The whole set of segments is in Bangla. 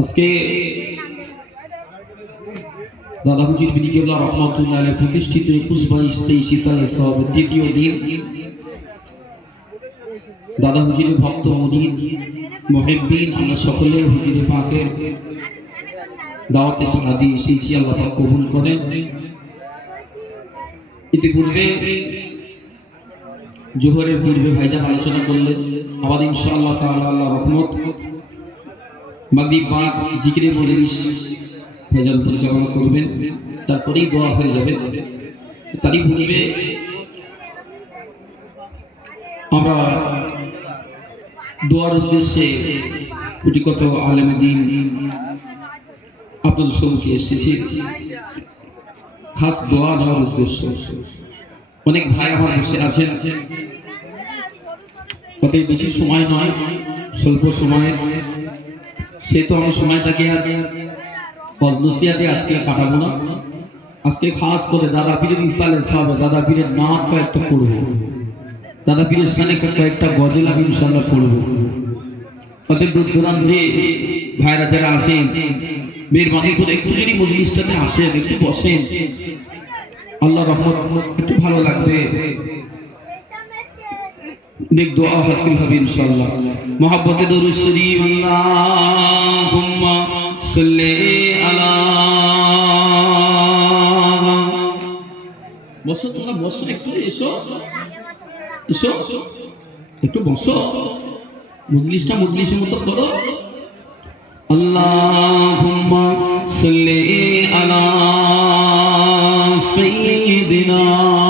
আজকে দাদা হুজির বিধি কেবলা রহমতুল্লাহ আলাইহ প্রতিষ্ঠিত একুশ বাইশ তেইশ সব দ্বিতীয় দিন দাদা ভক্ত আমরা সকলে দাওয়াতে এসেছি আল্লাহ পাক কবুল করেন ইতিপূর্বে জোহরের পূর্বে ভাইজান আলোচনা করলেন আবার ইনশাআল্লাহ আল্লাহ রহমত মাগরিব পাক জিকিরে মজলিস ভাইজান পরিচালনা করবেন, তারপরেই দোয়া হয়ে যাবে। তারই পূর্বে আমরা দোয়ার উদ্দেশ্যে কোটি কত আলেমদিন আপনাদের সম্মুখে এসেছি। খাস দোয়া নেওয়ার উদ্দেশ্য। অনেক ভাই আমার বসে আছেন। কত বেশি সময় নয়, স্বল্প সময়ে সে তো আমি সময়টাকে আর বজলসিয়াতে আজকে কাটাবো না। আজকে খাস করে দাদা পীরের ইসালের সাহেব, দাদা পীরের নাচ কয়েকটা করব দাদা পীরের সামনে কয়েকটা গজল আমি ইনশাল্লাহ করব তাদের দূর দূরান্তে ভাইরা যারা আসেন মেহরবানি করে একটু যদি মজলিসটাতে আসেন, একটু বসেন আল্লাহ রহমত একটু ভালো লাগবে। নেক দোয়া হাসিল হবে ইনশাআল্লাহ। মহব্বতে দরুদ শরীফ, আল্লাহুম্মা সাল্লি আলা বসো তোমরা, বসো, একটু এসো। এসো। একটু বসো। মুজলিসটা মুজলিসের মতো করো। আল্লাহুম্মা সাল্লি আলা সাইয়্যিদিনা।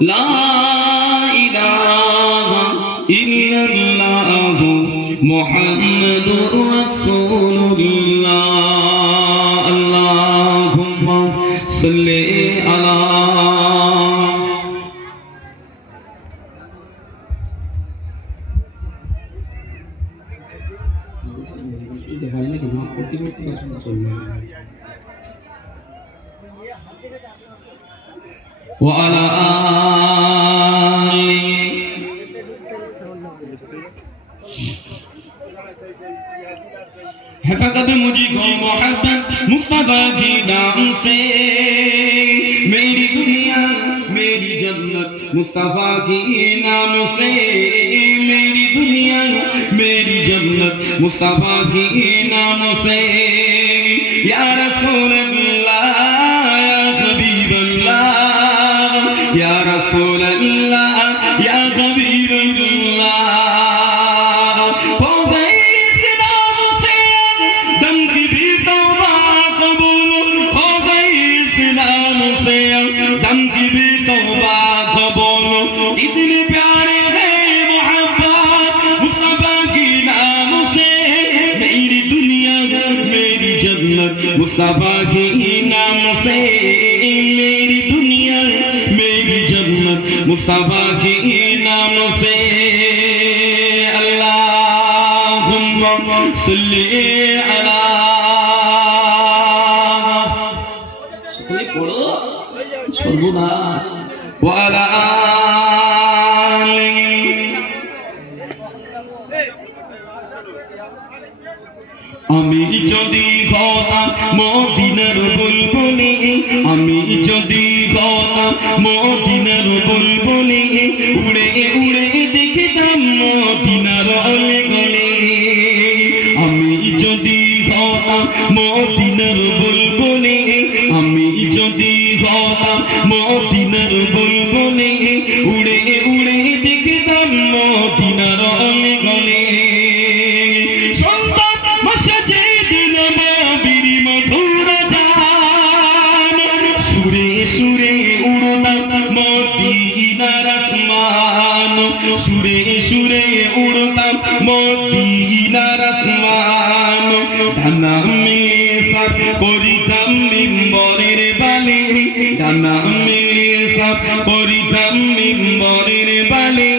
لا إله إلا الله محمد رسول الله اللهم صل على وعلى آل حقیقت مجھے محبت مصطفیٰ کی نام سے میری دنیا میری جنت مصطفى کی نام سے میری دنیا میری جنت مصطفیٰ کی نام سے یا رسول जन्नत मुस्तफा की नाम से मेरी दुनिया मेरी जन्नत मुस्तफा की नाम से अल्लाहुम्मा सल्ली अला সকলে পড়ো সর্বনাশ ওয়ালা যদি হতাম মদিনার বুলবুলি, উড়ে উড়ে দেখিতাম মদিনার অলে গলে আমি যদি হতাম মদিনার বুলবুলি, আমি যদি হতাম মদিনার বুলবুলি, উড়ে উড়ে দেখিতাম মদিনার অলে ডানা মিলে সাপ করিতাম মিম্বরের বালে। ডানা মিলে সাপ করিতাম মিম্বরের বালে।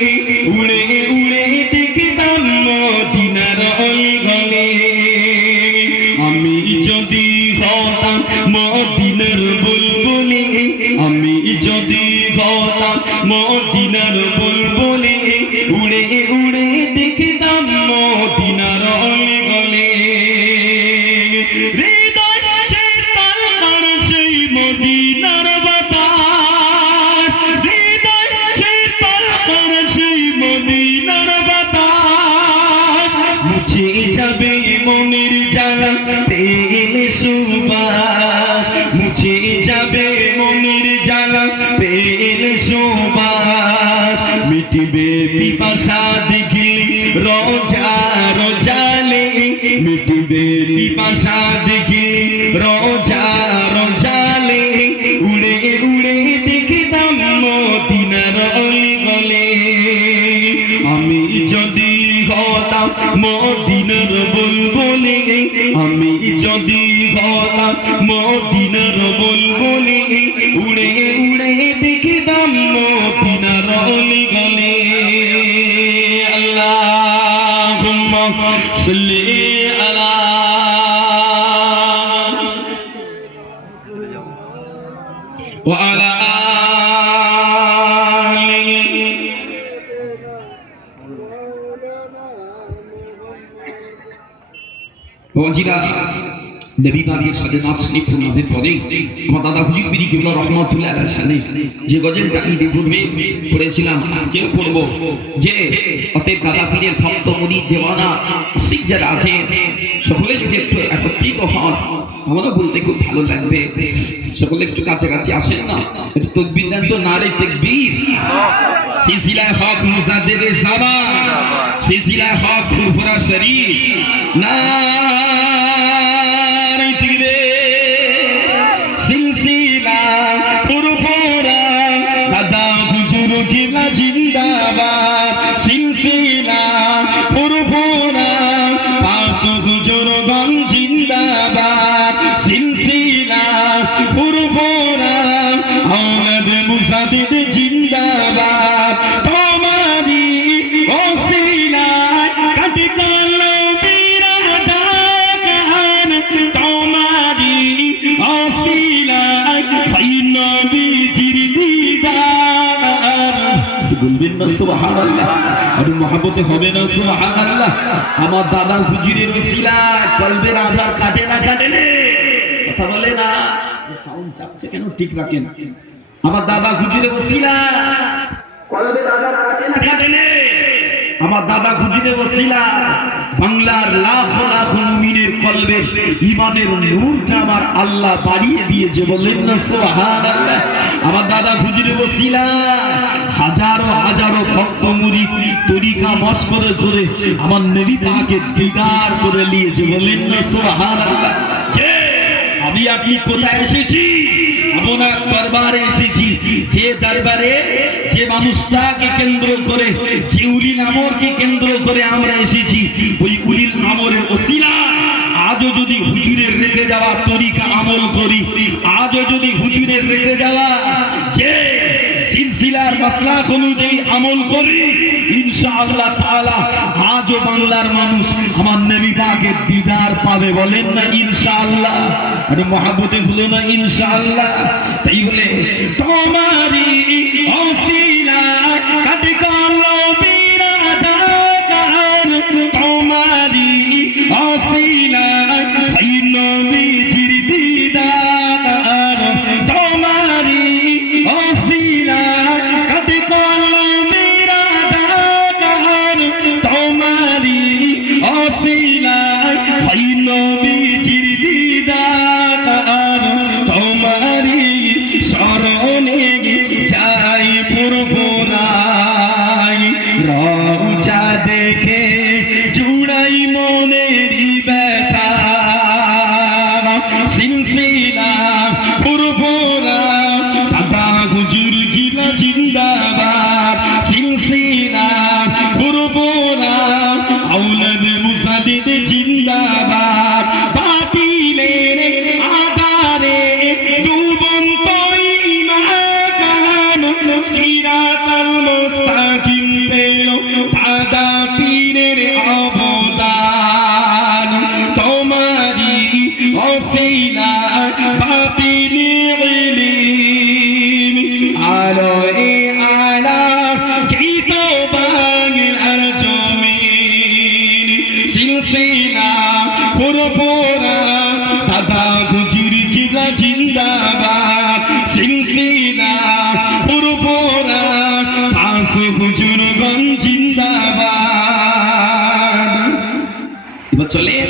উড়ে উড়ে দেখিতাম মদিনার অলিগলে। আমি যদি হতাম মদিনার বুলবুলি, আমি যদি হতাম মদিনার বুলবুলি, উড়ে উড়ে দেখিলি রোজা বাবাজিরা নবী সাথে নাচ নিপুণদের পদে। আমার দাদা হুজুর বিরি কিবলা রহমাতুল্লাহ আলাইহির যে গজলটা আমি পূর্বে পড়েছিলাম, আজকেও পড়ব। যে অতএব দাদা পীরের ভক্ত মুনি দেওয়ানা, শিখ যারা আছে, সকলে যদি একটু একত্রিত হন, আমারও বলতে খুব ভালো লাগবে। সকলে একটু কাছাকাছি আসেন না, একটু তকবির দেন তো, নারে তকবীর। সিলসিলা হক মুজাদ্দিদ জামান সিলসিলা হক ফুরফুরা শরীফ। না সিলসিলা ফুরফুরা। দাদা হুজুর কিবলা না সুবহানাল্লাহ। আর মহাব্বতে হবে না, সুবহানাল্লাহ। আমার দাদা হুজুরের ওসিলায় কলবের আধার কাটে না, কাটে কথা বলে না। সাউন্ড চাপছে কেন, ঠিক রাখেন আমার দাদা হুজুরের ওসিলায় কলবের আধার কাটে না, কাটে আমার দাদা খুঁজিতে বসিলা বাংলার লাখ লাখ মুমিনের কলবে ইমানের নূরটা আমার আল্লাহ বাড়িয়ে দিয়েছে, বললেন না, সুবহানাল্লাহ। আমার দাদা খুঁজিতে বসিলা তরিকা মস্করে করে আমার নবী পাকে দিদার করে নিয়েছে। বললেন না, সুবহানাল্লাহ। আমি আপনি কোথায় এসেছি? আপনার দরবারে এসেছি, যে দরবারে যে মানুষটাকে কেন্দ্র করে, যে উলি নামরকে কেন্দ্র করে আমরা এসেছি, ওই মাসলাক অনুযায়ী আমল করি, ইনশাআল্লাহ তাআলা আজও বাংলার মানুষ আমার নবী পাকের দিদার পাবে বলেন না ইনশাআল্লাহ? আরে মহাব্বতে হলো না ইনশাআল্লাহ? তাই বলে তোমারি